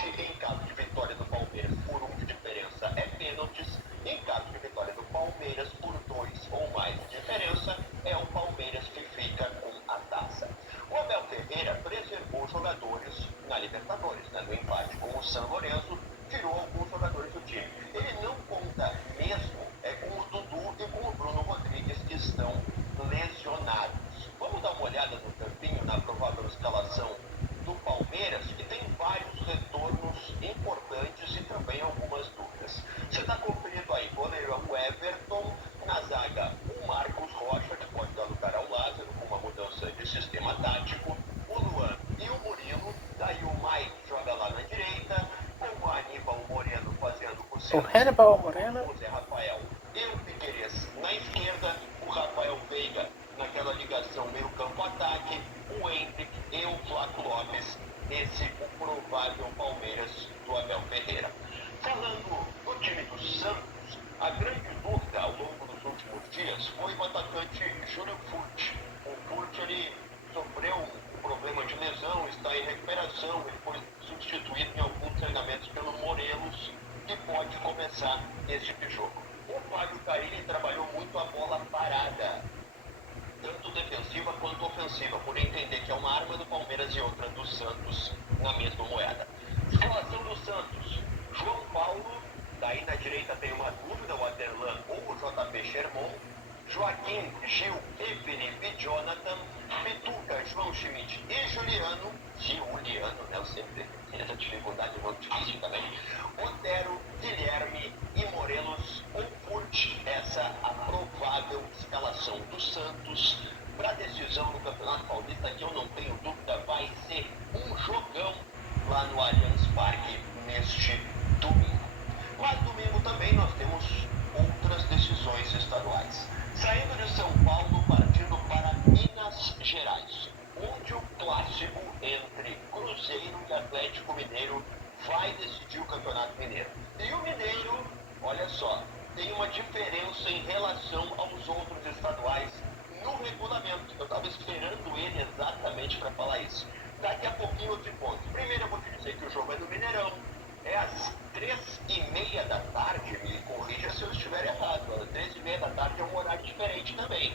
pênalti. Em caso de vitória do Palmeiras por 1 de diferença, é pênaltis. Em caso de vitória do Palmeiras por 2 ou mais de diferença, é o Palmeiras que fica com a taça. O Abel Ferreira preservou jogadores na Libertadores, né? No empate com o San Lorenzo, tirou alguns jogadores do time. Ele não conta mesmo com o Dudu e com o Bruno Rodrigues, que estão lesionados. Vamos dar uma olhada no campinho, na provável escalação do Palmeiras, que tem vários retornos importantes e também algumas dúvidas. Você está conferindo aí, goleirão Everton, na zaga o Marcos Rocha, que pode dar lugar ao Lázaro com uma mudança de sistema tático, o Luan e o Murilo, daí o Mike joga lá na direita, com o Aníbal Moreno fazendo o centro, o Zé Rafael e o Piquerez na esquerda, o Rafael Veiga naquela ligação meio campo-ataque, o Henrique e o Flávio Lopes, esse o provável Palmeiras do Abel Ferreira. Falando do time do Santos, a grande dúvida ao longo dos últimos dias foi o atacante Júlio Furt. O Furt, ele sofreu um problema de lesão, está em recuperação, ele foi substituído em alguns treinamentos pelo Morelos, que pode começar esse jogo. O Fábio Carilli trabalhou muito a bola parada, tanto defensiva quanto ofensiva, por entender que é uma arma do Palmeiras e outra do Santos na mesma moeda. Escalação do Santos: João Paulo, daí na direita tem uma dúvida, o Aderlan ou o JP Sherman, Joaquim, Gil e Felipe Jonathan, Pituca, João Schmidt e Juliano, né? Eu sempre tenho essa dificuldade muito difícil também. Otero, Guilherme e Morelos ou Furt, essa a provável escalação do Santos para a decisão do Campeonato Paulista, que eu não tenho dúvida vai ser um jogão lá no Allianz Parque neste domingo. Mas domingo também nós temos outras decisões estaduais. Saindo de São Paulo, partindo para Minas Gerais, onde o clássico entre Cruzeiro e Atlético Mineiro vai decidir o Campeonato Mineiro. E o Mineiro, olha só, tem uma diferença em relação aos outros estaduais no regulamento. Eu estava esperando ele exatamente para falar isso. Daqui a pouquinho eu te conto. Primeiro eu vou te dizer que o jogo é no Mineirão. É às 3h30 da tarde, me corrija se eu estiver errado. 3h30 da tarde é um horário diferente também.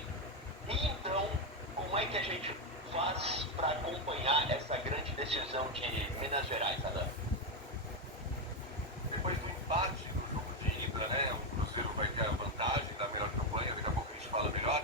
E então, como é que a gente faz para acompanhar essa grande decisão de Minas Gerais, Adam? Depois do empate do jogo de ida, né, o Cruzeiro vai ter a vantagem da melhor campanha, daqui a pouco a gente fala melhor.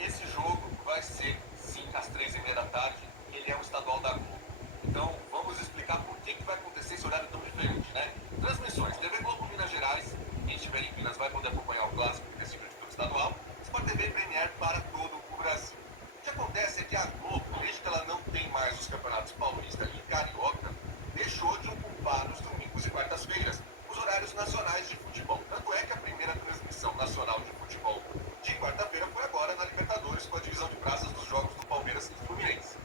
Esse jogo vai ser, sim, às 3h30 da tarde, ele é um estadual da Globo. Então, vamos explicar por que vai acontecer esse horário tão diferente, né? Transmissões, TV Globo Minas Gerais, quem estiver em Minas vai poder acompanhar o clássico desse título estadual, Sport TV e Premier para todo o Brasil. O que acontece é que a Globo, desde que ela não tem mais os campeonatos paulista e carioca, deixou de ocupar nos domingos e quartas-feiras os horários nacionais de futebol. Tanto é que a primeira transmissão nacional de futebol de quarta-feira foi agora na Libertadores, com a divisão de praças dos jogos do Palmeiras e Fluminense.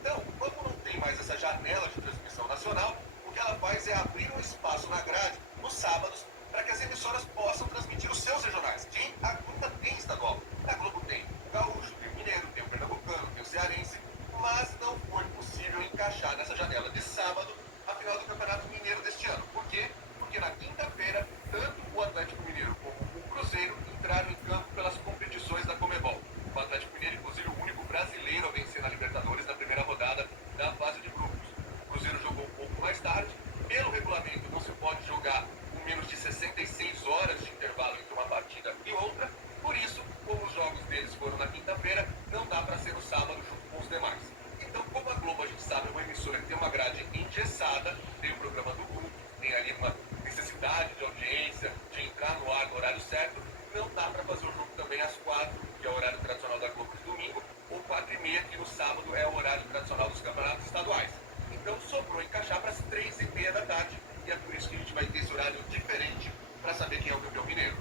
Então, como não tem mais essa janela de transmissão nacional, o que ela faz é abrir um espaço na grade nos sábados para que as emissoras possam transmitir os seus regionais. Quem ainda tem estadual? A Globo tem o Gaúcho, tem o Mineiro, tem o Pernambucano, tem o Cearense, mas não foi possível encaixar nessa janela de sábado a final do Campeonato Mineiro deste ano. Por quê? Porque na quinta-feira, tanto o Atlético Mineiro como o Cruzeiro entraram em campo pelas competições da Conmebol. O Atlético Mineiro, inclusive, o único brasileiro a vencer na Libertadores na primeira rodada da fase de grupos. O Cruzeiro jogou um pouco mais tarde. Pelo regulamento, não se pode jogar com menos de 66 horas de intervalo entre uma partida e outra. Por isso, como os jogos deles foram na quinta-feira, não dá para ser no sábado junto com os demais. Então, como a Globo, a gente sabe, é uma emissora que tem uma grade engessada, tem o programa do grupo, tem ali uma necessidade de audiência, de entrar no ar no horário certo, não dá para fazer o jogo também às 4, que é o horário tradicional da Globo de domingo, ou 4h30, que no sábado é o horário tradicional dos campeonatos estaduais. Então sobrou encaixar para as 3h30 da tarde, e é por isso que a gente vai ter esse horário diferente para saber quem é o campeão mineiro.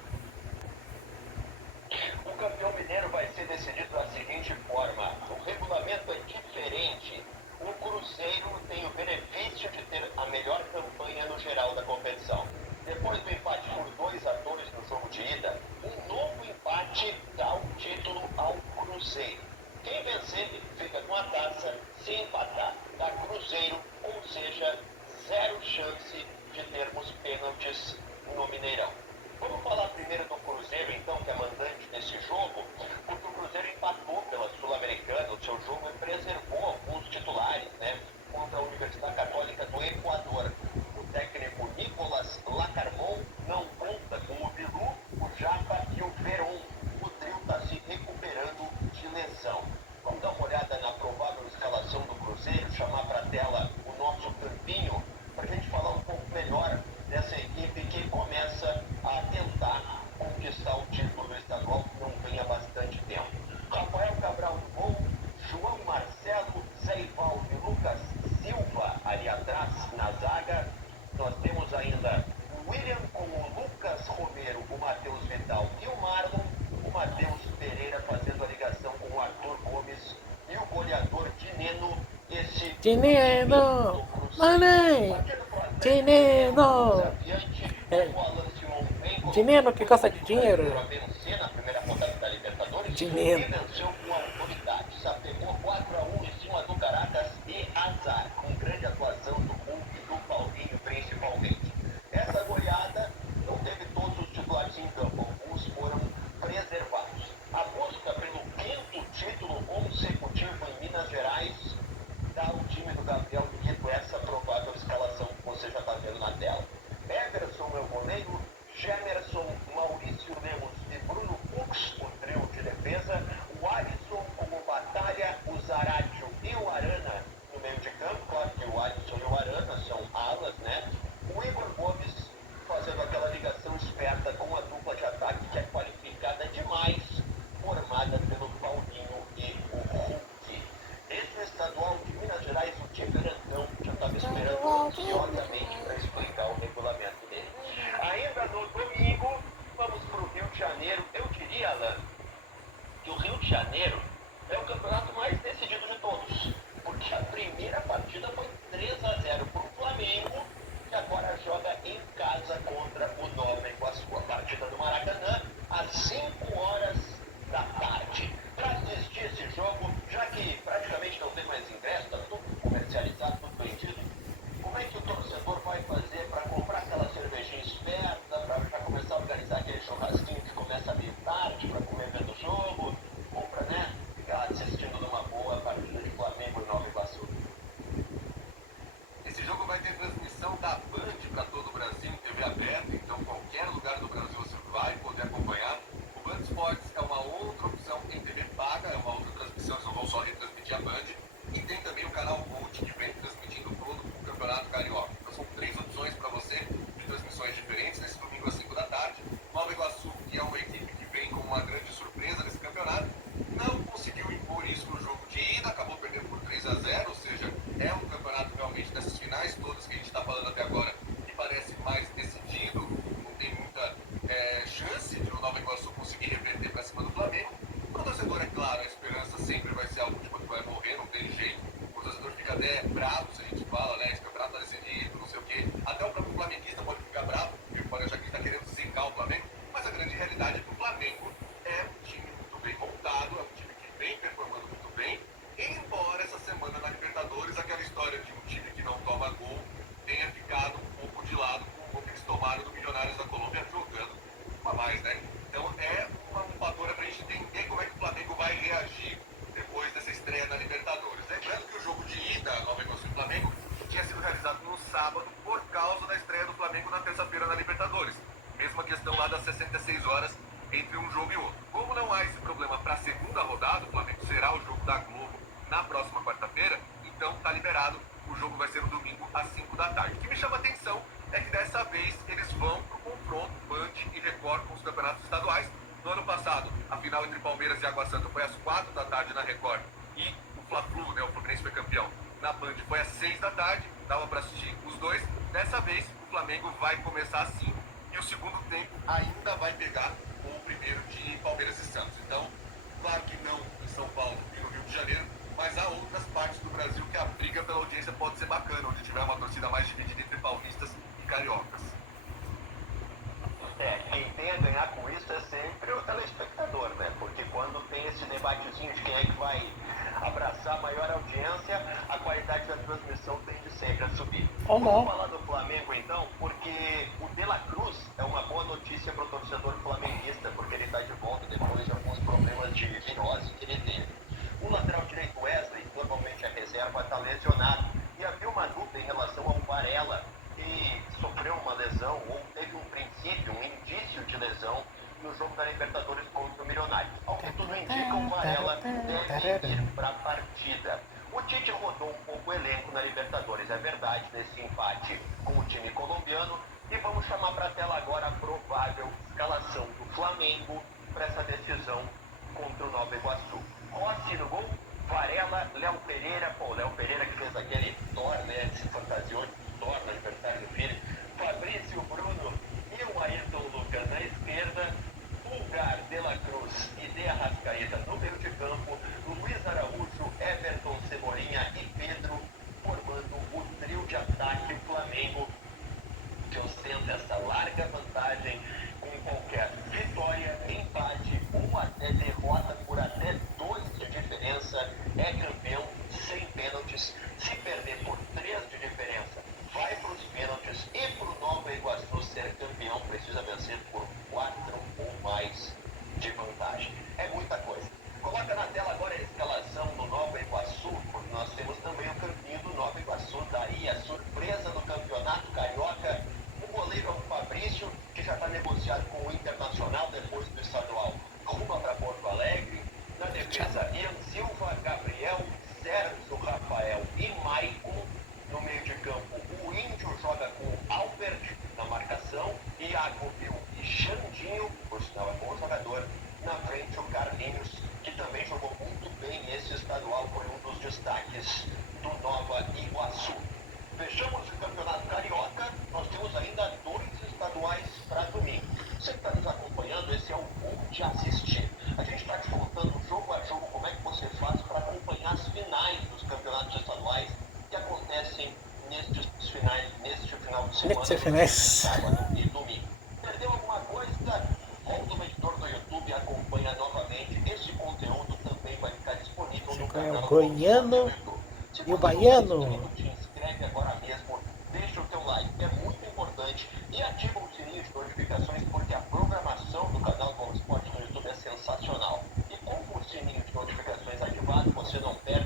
O campeão mineiro vai ser decidido da seguinte forma: o regulamento é diferente. O Cruzeiro tem o benefício de ter a melhor campanha no geral da competição. Depois do empate por 2-2 no jogo de ida, um novo empate dá o título ao Cruzeiro. Quem vencer fica com a taça, se empatar dá Cruzeiro, ou seja, zero chance de termos pênaltis no Mineirão. Vamos falar primeiro do Cruzeiro, então, que é mandante desse jogo, porque o Cruzeiro empatou pela Sul-Americana, o seu jogo e preservou alguns titulares, né, contra a Universidade Católica do Equador. O técnico Nicolas Lacarmon não conta com o Bilu, o Japa e o Veron. O trio está se recuperando de lesão. Vamos dar uma olhada na provável escalação do Cruzeiro, chamar para a tela o nosso campinho, para a gente falar um pouco melhor dessa equipe que começa a tentar conquistar o título estadual que não vem há bastante tempo. Rafael Cabral no gol, João Marcelo, Zé Ivaldo e Lucas Silva ali atrás na zaga. Nós temos ainda o William com o Lucas Romero, o Matheus Vital e o Marlon, o Matheus Pereira fazendo a ligação com o Arthur Gomes e o goleador Dineno. Dineno! Money! Dineno! Dineno que gosta de dinheiro. Dineno. Venceu com autoridade, sapegou 4-1 em cima do Caracas e azar, com grande atuação do Hulk e do Paulinho principalmente. Essa goleada não teve todos os titulares em campo, alguns foram preservados. A busca pelo 5º título consecutivo em Minas Gerais dá ao time do Gabriel Nito essa provável escalação que você já está vendo na tela. Everson é o goleiro, Gemerson, Maurício Lemos e Bruno Fux, o trio de defesa, o Alisson como batalha, o Zaratio e o Arana no meio de campo, claro que o Alisson e o Arana são alas, né? O Igor Gomes fazendo aquela ligação esperta com a dupla de ataque que é qualificada demais, formada pelo Paulinho e o Hulk. Esse estadual de Minas Gerais, o time grandão já estava esperando ansiosamente para explicar o regulamento dele. Ainda no domingo, vamos para o Rio de Janeiro. Eu diria, Alan, que o Rio de Janeiro é o campeonato mais decidido de todos, porque a primeira partida foi 3-0 para o Flamengo, que agora joga em casa contra o Nova Iguaçu. A partida do Maracanã, às 5 horas da tarde. Para assistir esse jogo, já que praticamente não tem mais ingresso, está tudo comercializado, tudo vendido, como é que o torcedor vai fazer para comprar aquela cervejinha esperta, para já começar a organizar aquele churrasquinho que começa meio tarde para comer vendo o jogo? Compra, né? Fica lá assistindo numa boa partida de Flamengo e Nova Iguaçu. Esse jogo vai ter transmissão da Band para todo o Brasil em TV aberta, então qualquer lugar do Brasil você vai poder acompanhar. O Band Esportes é uma outra opção em TV paga, é uma outra transmissão, eles não vão só retransmitir a Band. E tem também o canal Gold, que vem transmitindo todo o Campeonato Carioca. Então são 3 opções para você de transmissões diferentes nesse domingo às 5 da tarde. Nova Iguaçu, que é uma equipe que vem com uma grande surpresa nesse campeonato, não conseguiu impor isso no jogo de ida, acabou perdendo por 3-0, ou seja, é um campeonato realmente dessas finais todas que a gente está falando até agora, que parece mais decidido, não tem muita chance de o Nova Iguaçu conseguir reverter para cima do Flamengo. O torcedor, é claro, a esperança sempre vai ser a última que vai morrer, não tem jeito. O torcedor fica até bravo se a gente fala, né, esse campeonato está decidido, não sei o quê. Até o próprio flamenguista pode ficar bravo, porque pode achar que está querendo zicar o Flamengo, mas a grande realidade é que o Flamengo é um time muito bem montado, é um time que vem performando muito bem, embora essa semana na Libertadores aquela história de um time que não toma gol tenha ficado um pouco de lado com o gol que eles tomaram do Milionários da Colômbia jogando a mais, né? Então é uma fatora para a gente entender como é que o Flamengo vai reagir depois dessa estreia na Libertadores. Lembrando que o jogo de ida, Nova Iguaçu e Flamengo, tinha sido realizado no sábado por causa da estreia do Flamengo na terça-feira na Libertadores. Mesma questão lá das 66 horas entre um jogo e outro. Como não há esse problema para a segunda rodada, o Flamengo será o jogo da Globo na próxima quarta-feira, então está liberado, o jogo vai ser no domingo às 5 da tarde. O que me chama a atenção é que dessa vez eles vão para o confronto Band e Record com os campeonatos estaduais. No ano passado, a final entre Palmeiras e Água Santa foi às 4 da tarde na Record e o Fla-Flu, né, o Fluminense foi campeão, na Band foi às 6 da tarde, dava para assistir os dois. Dessa vez o Flamengo vai começar às 5 e o segundo tempo ainda vai pegar o primeiro de Palmeiras e Santos. Então, claro que não em São Paulo e no Rio de Janeiro, mas há outras partes do Brasil que a briga pela audiência pode ser bacana, onde tiver uma torcida mais dividida entre paulistas e cariocas. Quem tem a ganhar com isso é sempre o telespectador, né? Porque quando tem esse debatezinho de quem é que vai abraçar abraçar maior audiência, a qualidade da transmissão tende sempre a subir. Ou não. Vamos falar do Flamengo então, porque o De La Cruz é uma boa notícia para o torcedor flamenguista, porque ele está de volta depois de alguns problemas de virose que ele teve. O lateral direito Wesley, normalmente a reserva, está lesionado. E havia uma dúvida em relação ao Varela, que sofreu uma lesão, ou teve um princípio, um indício de lesão, no jogo da Libertadores contra o Milionário. Ao que tudo indica, o Varela deve ir para a partida. O Tite rodou um pouco o elenco na Libertadores, é verdade, nesse empate com o time colombiano. E vamos chamar para a tela agora a provável escalação do Flamengo para essa decisão contra o Nova Iguaçu. Rossi no gol, Varela, Léo Pereira, Léo Pereira que fez aquele Thor, né, se fantasiou de Thor no aniversário do filho, Fabrício, Bruno e o Ayrton Lucas na esquerda, Pulgar, De La Cruz e De Arrascaeta no meio de campo, Luiz Araújo, Everton, Cebolinha e Pedro formando o trio de ataque. O Flamengo que ostenta essa larga vantagem com qualquer vitória, empate ou até derrota por até 2 de diferença, é campeão sem pênaltis. Se perder por 3 de diferença, vai para os pênaltis, e para o Nova Iguaçu ser campeão precisa vencer por 4 ou mais de vantagem. É muita coisa. Coloca na tela agora a escalação do Nova Iguaçu, porque nós temos também o campinho do Nova Iguaçu. Daí a surpresa do campeonato carioca. O goleiro é o Fabrício, que já está negociado com o Internacional depois do estadual. Rumo para Porto Alegre. Na defesa, Ian Silva, Gabriel, Sérgio, Rafael e Maicon. No meio de campo, o Índio joga com Albert na marcação, Iago, Bill e Xandinho, por sinal é bom jogador. Na frente, o Carlinhos, que também jogou muito bem esse estadual, foi um dos destaques do Nova Iguaçu. Fechamos o campeonato carioca, nós temos ainda 2 estaduais para domingo. Você que está nos acompanhando, esse é o bom de assistir. A gente está te contando jogo a jogo como é que você faz para acompanhar as finais dos campeonatos estaduais que acontecem neste final de semana, sábado e domingo. Perdeu alguma coisa? Volta no editor do YouTube e acompanha novamente. Esse conteúdo também vai ficar disponível no canal do Goiano YouTube. e o Baiano. Te inscreve agora mesmo, deixa o teu like, que é muito importante, e ativa o sininho de notificações, porque a programação do canal Globo Esporte no YouTube é sensacional. E com o sininho de notificações ativado, você não perde